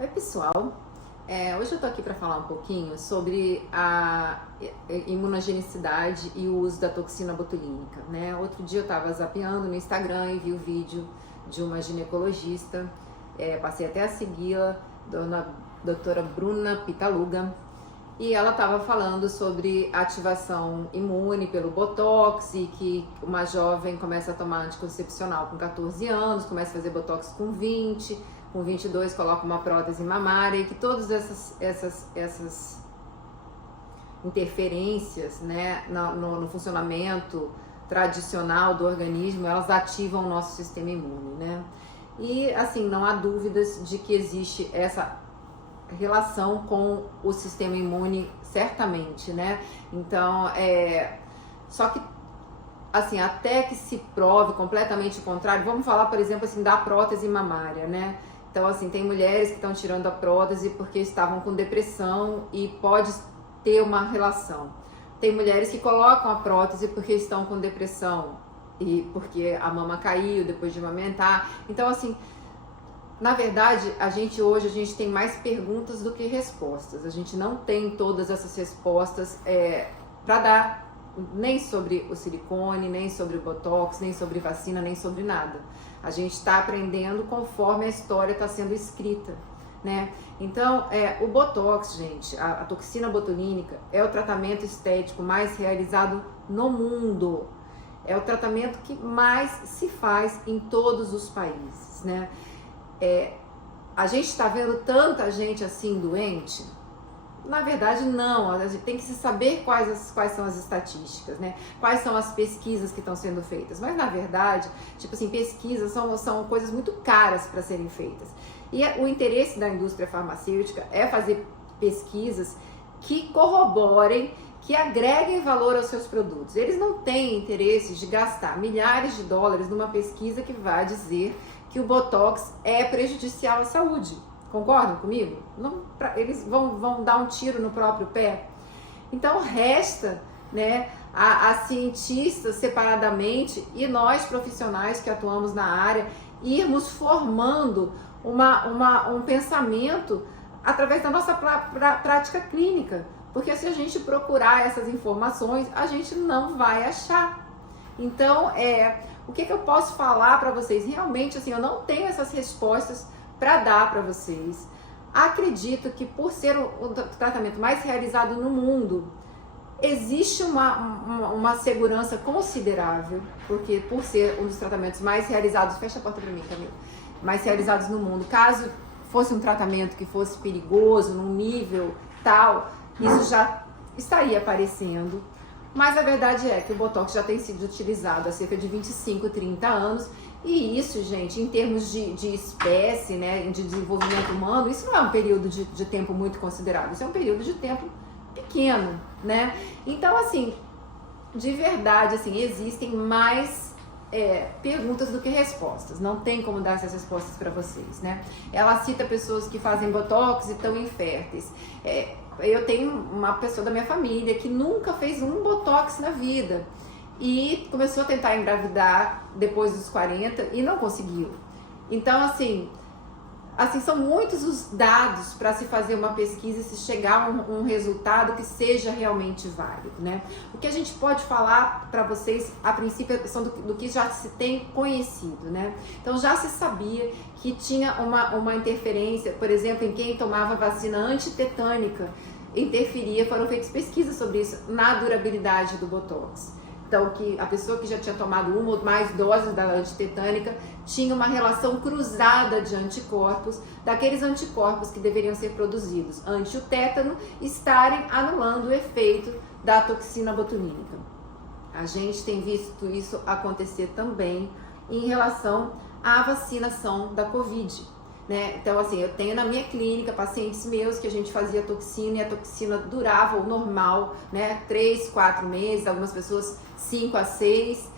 Oi, pessoal. Hoje eu tô aqui para falar um pouquinho sobre a imunogenicidade e o uso da toxina botulínica, né? Outro dia eu tava zapeando no Instagram e vi o vídeo de uma ginecologista, passei até a segui-la, doutora Bruna Pitaluga, e ela estava falando sobre ativação imune pelo Botox e que uma jovem começa a tomar anticoncepcional com 14 anos, começa a fazer Botox com 20, com 22 coloca uma prótese mamária e que todas essas interferências, né, no funcionamento tradicional do organismo, elas ativam o nosso sistema imune, né? E assim, não há dúvidas de que existe essa relação com o sistema imune, certamente, né? Então, só que, assim, até que se prove completamente o contrário, vamos falar, por exemplo, assim, da prótese mamária, né? Então, assim, tem mulheres que estão tirando a prótese porque estavam com depressão e pode ter uma relação. Tem mulheres que colocam a prótese porque estão com depressão e porque a mama caiu depois de amamentar. Então, assim, na verdade, hoje a gente tem mais perguntas do que respostas. A gente não tem todas essas respostas para dar, nem sobre o silicone, nem sobre o Botox, nem sobre vacina, nem sobre nada. A gente está aprendendo conforme a história está sendo escrita, né? Então, o Botox, gente, a toxina botulínica é o tratamento estético mais realizado no mundo. É o tratamento que mais se faz em todos os países, né? A gente está vendo tanta gente assim doente? Na verdade, não. A gente tem que se saber quais são as estatísticas, né? Quais são as pesquisas que estão sendo feitas. Mas, na verdade, tipo assim, pesquisas são coisas muito caras para serem feitas. E o interesse da indústria farmacêutica é fazer pesquisas que corroborem, que agreguem valor aos seus produtos. Eles não têm interesse de gastar milhares de dólares numa pesquisa que vai dizer que o Botox é prejudicial à saúde. Concordam comigo? Não, eles vão dar um tiro no próprio pé. Então resta, né, a cientistas separadamente e nós profissionais que atuamos na área irmos formando um pensamento através da nossa prática clínica. Porque se a gente procurar essas informações, a gente não vai achar. Então, o que eu posso falar para vocês? Realmente, assim, eu não tenho essas respostas para dar para vocês. Acredito que por ser o tratamento mais realizado no mundo, existe uma segurança considerável, porque por ser um dos tratamentos mais realizados, fecha a porta para mim, Camila, mais realizados no mundo, caso fosse um tratamento que fosse perigoso, num nível tal, isso já estaria aparecendo. Mas a verdade é que o Botox já tem sido utilizado há cerca de 25, 30 anos. E isso, gente, em termos de espécie, né, de desenvolvimento humano, isso não é um período de tempo muito considerável. Isso é um período de tempo pequeno, né? Então, assim, de verdade, assim, existem mais perguntas do que respostas. Não tem como dar essas respostas para vocês, né? Ela cita pessoas que fazem Botox e estão inférteis. Eu tenho uma pessoa da minha família que nunca fez um Botox na vida e começou a tentar engravidar depois dos 40 e não conseguiu. Então, assim são muitos os dados para se fazer uma pesquisa e se chegar a um resultado que seja realmente válido, né? O que a gente pode falar para vocês, a princípio, são do que já se tem conhecido, né? Então, já se sabia que tinha uma interferência, por exemplo, em quem tomava vacina antitetânica, interferia, foram feitas pesquisas sobre isso, na durabilidade do Botox. Então, que a pessoa que já tinha tomado uma ou mais doses da antitetânica tinha uma relação cruzada de anticorpos, daqueles anticorpos que deveriam ser produzidos ante o tétano, estarem anulando o efeito da toxina botulínica. A gente tem visto isso acontecer também em relação à vacinação da Covid, né? Então, assim, eu tenho na minha clínica pacientes meus que a gente fazia toxina e a toxina durava o normal, né? 3, 4 meses, algumas pessoas 5 a 6,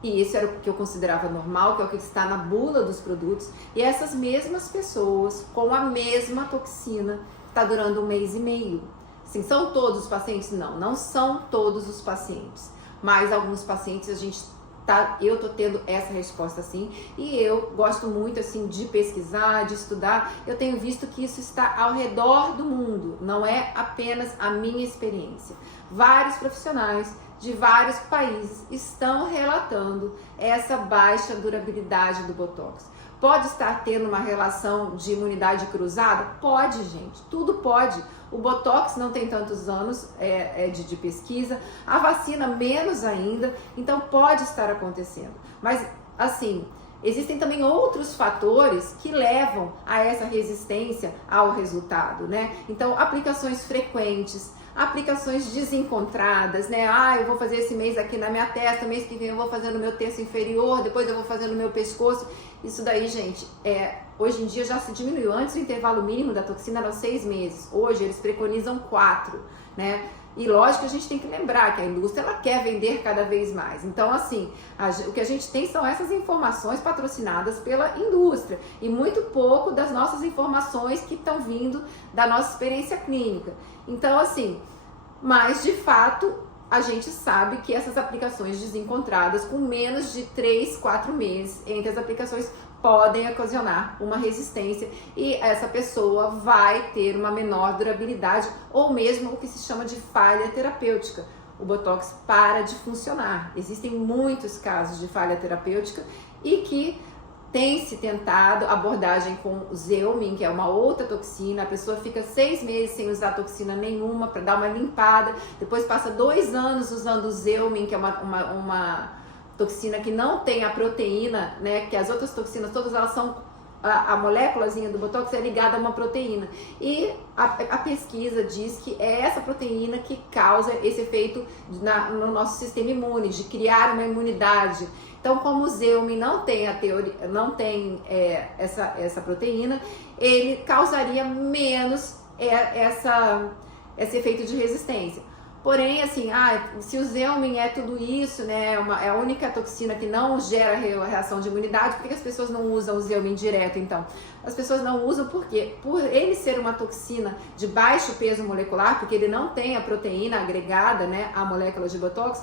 e isso era o que eu considerava normal, que é o que está na bula dos produtos. E essas mesmas pessoas com a mesma toxina está durando 1 mês e meio. Assim, são todos os pacientes? Não, não são todos os pacientes, mas alguns pacientes a gente Tá, eu tô tendo essa resposta sim, e eu gosto muito assim de pesquisar, de estudar. Eu tenho visto que isso está ao redor do mundo, não é apenas a minha experiência. Vários profissionais de vários países estão relatando essa baixa durabilidade do Botox. Pode estar tendo uma relação de imunidade cruzada? Pode, gente, tudo pode. O Botox não tem tantos anos de pesquisa, a vacina menos ainda, então pode estar acontecendo. Mas, assim, existem também outros fatores que levam a essa resistência ao resultado, né? Então, aplicações frequentes, aplicações desencontradas, né? Ah, eu vou fazer esse mês aqui na minha testa, mês que vem eu vou fazer no meu terço inferior, depois eu vou fazer no meu pescoço. Isso daí, gente, hoje em dia já se diminuiu. Antes o intervalo mínimo da toxina era 6 meses. Hoje eles preconizam 4, né? E lógico que a gente tem que lembrar que a indústria ela quer vender cada vez mais. Então, assim, o que a gente tem são essas informações patrocinadas pela indústria e muito pouco das nossas informações que estão vindo da nossa experiência clínica. Então, assim, mas de fato a gente sabe que essas aplicações desencontradas com menos de 3, 4 meses entre as aplicações podem ocasionar uma resistência e essa pessoa vai ter uma menor durabilidade ou mesmo o que se chama de falha terapêutica. O Botox para de funcionar. Existem muitos casos de falha terapêutica e que tem se tentado abordagem com o Xeomin, que é uma outra toxina. A pessoa fica 6 meses sem usar toxina nenhuma para dar uma limpada, depois passa 2 anos usando o Xeomin, que é uma toxina que não tem a proteína, né? Que as outras toxinas todas elas são a moléculazinha do Botox é ligada a uma proteína e a pesquisa diz que é essa proteína que causa esse efeito no nosso sistema imune, de criar uma imunidade. Então, como o Xeomin não tem essa proteína, ele causaria menos esse efeito de resistência. Porém, assim, se o Xeomin é tudo isso, né, é a única toxina que não gera reação de imunidade, por que as pessoas não usam o Xeomin direto, então? As pessoas não usam por quê? Por ele ser uma toxina de baixo peso molecular, porque ele não tem a proteína agregada, né, à molécula de Botox,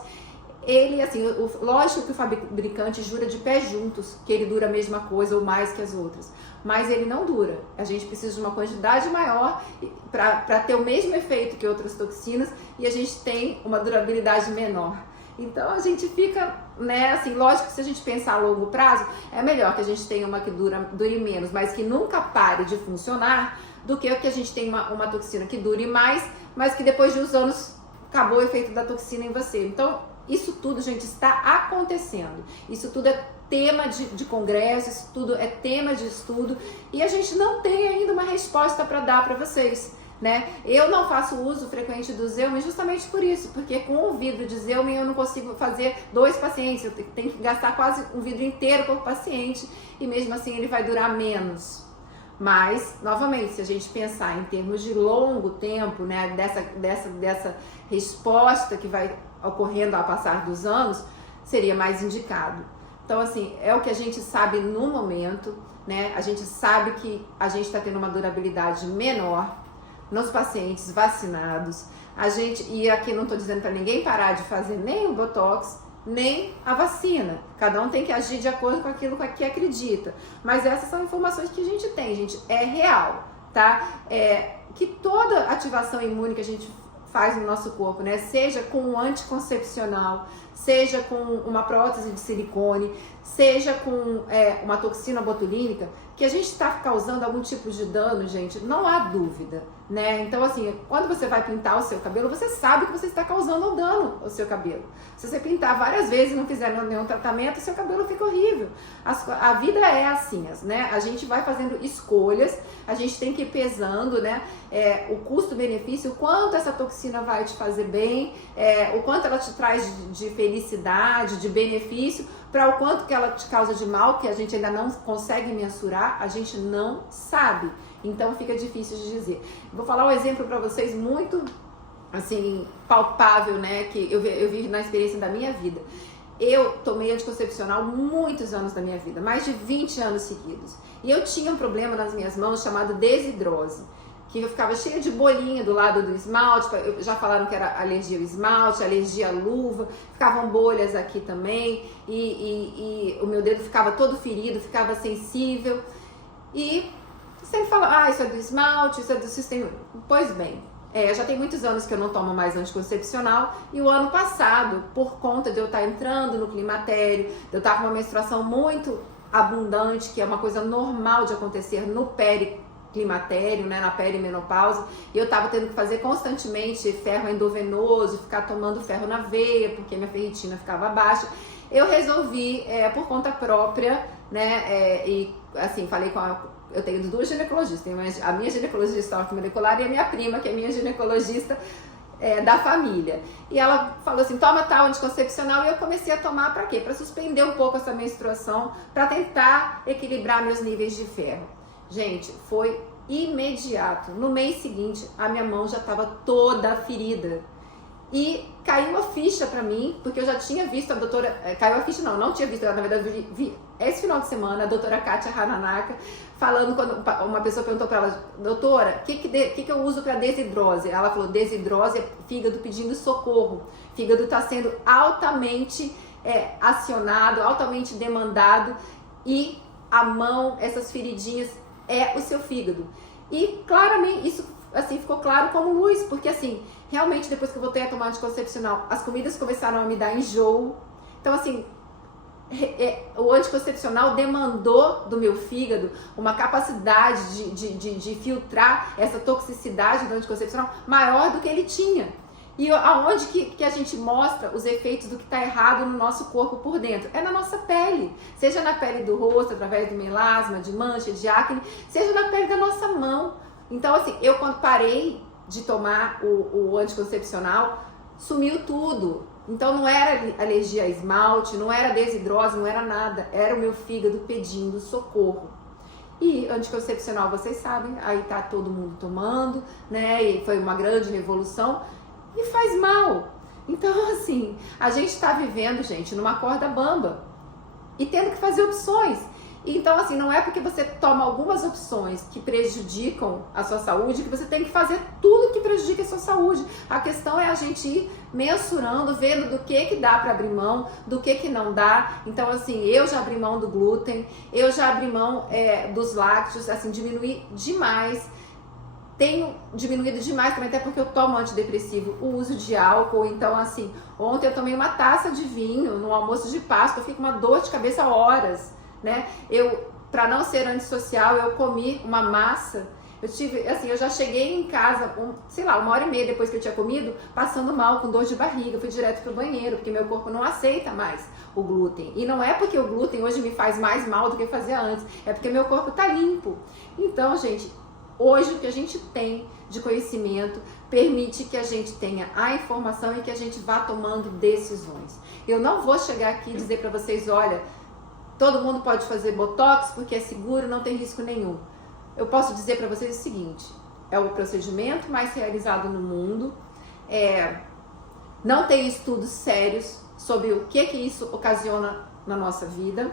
ele, assim, lógico que o fabricante jura de pé juntos que ele dura a mesma coisa ou mais que as outras, mas ele não dura. A gente precisa de uma quantidade maior para ter o mesmo efeito que outras toxinas e a gente tem uma durabilidade menor. Então a gente fica, né, assim, lógico que se a gente pensar a longo prazo, é melhor que a gente tenha uma que dure menos, mas que nunca pare de funcionar, do que a gente tenha uma toxina que dure mais, mas que depois de uns anos acabou o efeito da toxina em você. Então, isso tudo, gente, está acontecendo. Isso tudo é tema de congresso, isso tudo é tema de estudo e a gente não tem ainda uma resposta para dar para vocês, né? Eu não faço uso frequente do Xeomin justamente por isso, porque com o vidro de Xeomin eu não consigo fazer 2 pacientes, eu tenho que gastar quase um vidro inteiro por paciente e mesmo assim ele vai durar menos. Mas, novamente, se a gente pensar em termos de longo tempo, né, dessa resposta que vai ocorrendo ao passar dos anos, seria mais indicado. Então, assim, é o que a gente sabe no momento, né? A gente sabe que a gente está tendo uma durabilidade menor nos pacientes vacinados. E aqui não estou dizendo para ninguém parar de fazer nem o Botox, nem a vacina. Cada um tem que agir de acordo com aquilo que acredita. Mas essas são informações que a gente tem, gente. É real, tá? Que toda ativação imune que a gente faz no nosso corpo, né? Seja com um anticoncepcional, seja com uma prótese de silicone, seja com uma toxina botulínica, que a gente está causando algum tipo de dano, gente, não há dúvida, né? Então, assim, quando você vai pintar o seu cabelo, você sabe que você está causando um dano ao seu cabelo. Se você pintar várias vezes e não fizer nenhum tratamento, seu cabelo fica horrível. A vida é assim, né? A gente vai fazendo escolhas, a gente tem que ir pesando, né? O custo-benefício, o quanto essa toxina vai te fazer bem, o quanto ela te traz de felicidade, de benefício, para o quanto que ela te causa de mal, que a gente ainda não consegue mensurar, a gente não sabe. Então fica difícil de dizer. Vou falar um exemplo para vocês muito, assim, palpável, né, que eu vi na experiência da minha vida. Eu tomei anticoncepcional muitos anos da minha vida, mais de 20 anos seguidos. E eu tinha um problema nas minhas mãos chamado desidrose. que eu ficava cheia de bolinha do lado do esmalte, já falaram que era alergia ao esmalte, alergia à luva, ficavam bolhas aqui também, e o meu dedo ficava todo ferido, ficava sensível, e sempre fala, isso é do esmalte, isso é do sistema. Pois bem, já tem muitos anos que eu não tomo mais anticoncepcional, e o ano passado, por conta de eu estar entrando no climatério, de eu estar com uma menstruação muito abundante, que é uma coisa normal de acontecer no climatério, né, na perimenopausa, e eu tava tendo que fazer constantemente ferro endovenoso, ficar tomando ferro na veia, porque minha ferritina ficava baixa. Eu resolvi, por conta própria, né, e assim, falei com eu tenho 2 ginecologistas, a minha ginecologista ortomolecular e a minha prima, que é minha ginecologista da família. E ela falou assim, toma tal anticoncepcional, e eu comecei a tomar para quê? Para suspender um pouco essa menstruação, para tentar equilibrar meus níveis de ferro. Gente, foi imediato. No mês seguinte, a minha mão já estava toda ferida. E caiu a ficha pra mim, porque eu já tinha visto a doutora... Caiu a ficha não tinha visto, na verdade vi esse final de semana a doutora Kátia Hananaka falando, quando uma pessoa perguntou pra ela, doutora, o que eu uso pra desidrose? Ela falou, desidrose é fígado pedindo socorro. Fígado está sendo altamente acionado, altamente demandado, e a mão, essas feridinhas, é o seu fígado. E claramente isso assim ficou claro como luz, porque assim, realmente depois que eu voltei a tomar anticoncepcional, as comidas começaram a me dar enjoo. Então assim, o anticoncepcional demandou do meu fígado uma capacidade de filtrar essa toxicidade do anticoncepcional maior do que ele tinha. E aonde que a gente mostra os efeitos do que está errado no nosso corpo por dentro? É na nossa pele. Seja na pele do rosto, através do melasma, de mancha, de acne, seja na pele da nossa mão. Então, assim, eu quando parei de tomar o anticoncepcional, sumiu tudo. Então, não era alergia a esmalte, não era desidrose, não era nada. Era o meu fígado pedindo socorro. E anticoncepcional, vocês sabem, aí tá todo mundo tomando, né? E foi uma grande revolução. E faz mal. Então, assim, a gente está vivendo, gente, numa corda bamba e tendo que fazer opções. Então, assim, não é porque você toma algumas opções que prejudicam a sua saúde que você tem que fazer tudo que prejudica a sua saúde. A questão é a gente ir mensurando, vendo do que dá para abrir mão, do que não dá. Então, assim, eu já abri mão do glúten, eu já abri mão dos lácteos, assim, diminuí demais. Tenho diminuído demais também, até porque eu tomo antidepressivo, o uso de álcool. Então, assim, ontem eu tomei uma taça de vinho no almoço de Páscoa, eu fiquei com uma dor de cabeça horas, né? Para não ser antissocial, eu comi uma massa. Eu já cheguei em casa, sei lá, 1h30 depois que eu tinha comido, passando mal, com dor de barriga, fui direto pro banheiro, porque meu corpo não aceita mais o glúten. E não é porque o glúten hoje me faz mais mal do que fazia antes, é porque meu corpo tá limpo. Então, gente, hoje o que a gente tem de conhecimento permite que a gente tenha a informação e que a gente vá tomando decisões. Eu não vou chegar aqui e dizer para vocês, olha, todo mundo pode fazer botox porque é seguro, não tem risco nenhum. Eu posso dizer para vocês o seguinte, é o procedimento mais realizado no mundo, não tem estudos sérios sobre o que isso ocasiona na nossa vida.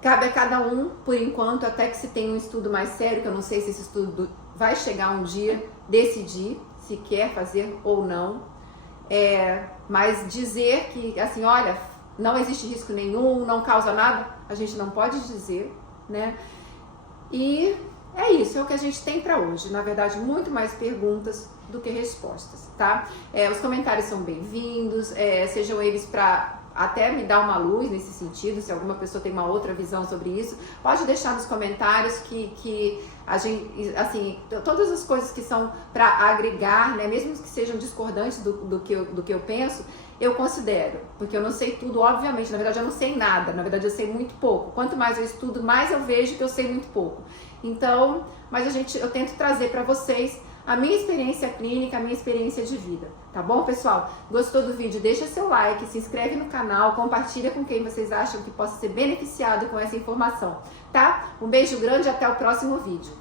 Cabe a cada um, por enquanto, até que se tenha um estudo mais sério, que eu não sei se esse estudo vai chegar um dia, decidir se quer fazer ou não. Mas dizer que, assim, olha, não existe risco nenhum, não causa nada, a gente não pode dizer, né? E é isso, é o que a gente tem para hoje. Na verdade, muito mais perguntas do que respostas, tá? Os comentários são bem-vindos, sejam eles para até me dar uma luz nesse sentido, se alguma pessoa tem uma outra visão sobre isso, pode deixar nos comentários que a gente, assim, todas as coisas que são para agregar, né, mesmo que sejam discordantes do que eu penso, eu considero, porque eu não sei tudo, obviamente, na verdade eu não sei nada, na verdade eu sei muito pouco. Quanto mais eu estudo, mais eu vejo que eu sei muito pouco. Então, mas eu tento trazer para vocês a minha experiência clínica, a minha experiência de vida, tá bom, pessoal? Gostou do vídeo? Deixa seu like, se inscreve no canal, compartilha com quem vocês acham que possa ser beneficiado com essa informação, tá? Um beijo grande e até o próximo vídeo.